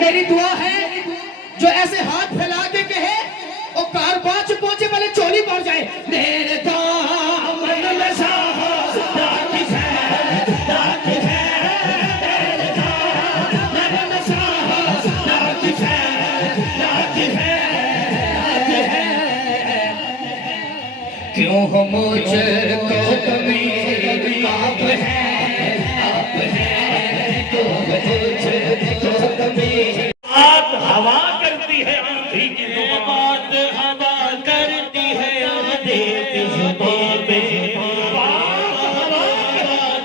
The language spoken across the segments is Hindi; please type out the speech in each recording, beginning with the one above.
मेरी दुआ है जो ऐसे हाथ फैला के कहे और कार बाच पहुंचे वाले चोली पहुंच जाए। मेरे दामन में साकी है, साकी है, मेरे दामन में साकी है, साकी है, साकी है। क्यों हो मुझको कभी आप है, आप है, क्यों हो मुझको कभी बात हवा करती है आंधी की बात हवा करती है आंधी की जुबान पे, बात हवा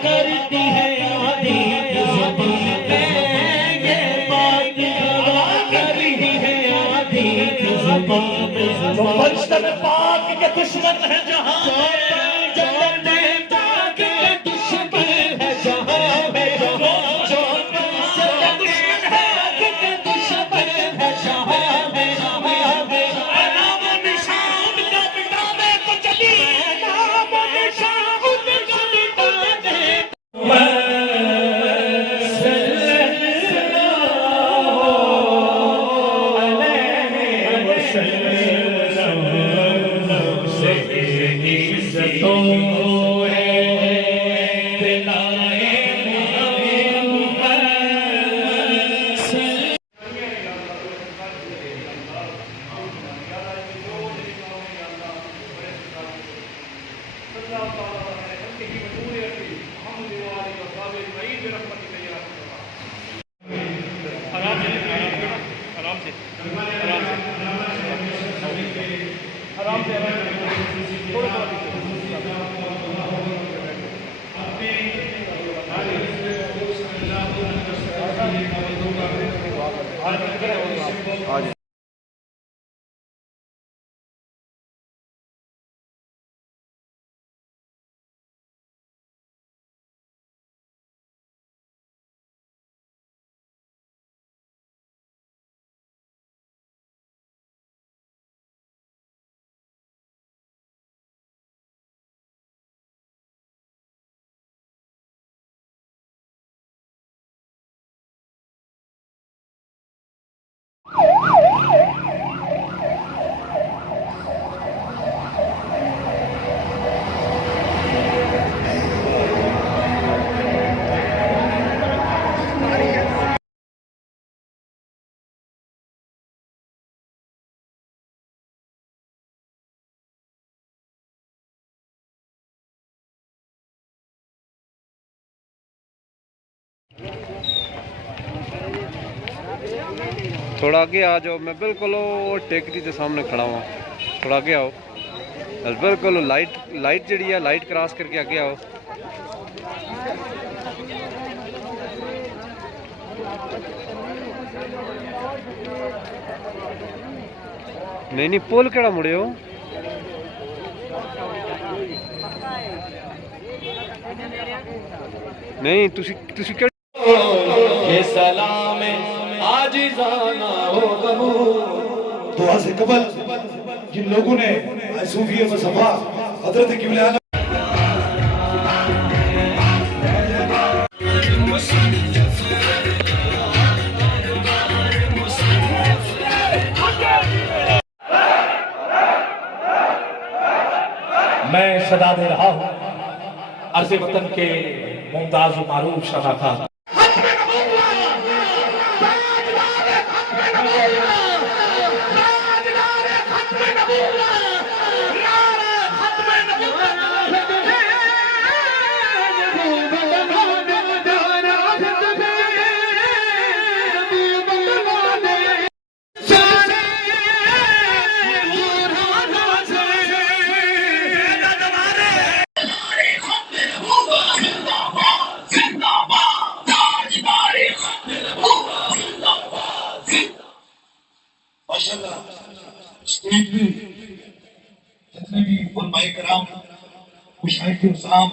करती है आंधी की जुबान पे, ये बात हवा करती है आंधी की जुबान पे। जो पंचतन पाक के दुश्मन है जहां थोड़ा आगे आ जाओ। मैं बिल्कुल टेकरी के सामने खड़ा हुआ। थोड़ा आगे आओ, बिल्कुल लाइट जड़ी है, लाइट क्रॉस करके आगे आओ। नहीं पुल केड़ा मुड़े हो? नहीं तुसी ये सलाम आजिज़ाना हो कबूल। दुआ से कबल जिन लोगों ने सूफी मुस्तफा हजरत किबला मैं सदा दे रहा हूँ अर्ज़े वतन के मुमताज़ मारूफ शनाखा स्टेज पे जितने भी उलमाए कराम, मुशाइख उसाम,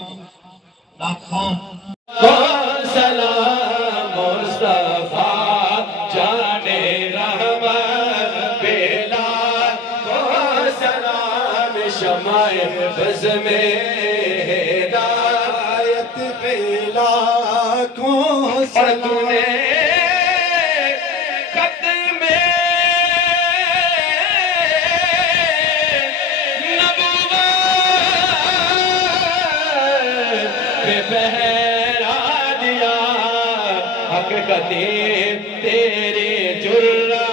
नाथ खान, सलाम मुस्तफा जाने रहमत बेला को सलाम शमाए बज़ में हिदायत बेला को और तूने खत में नबूवत पे पहरा दिया हक कदीम तेरे जुर्रा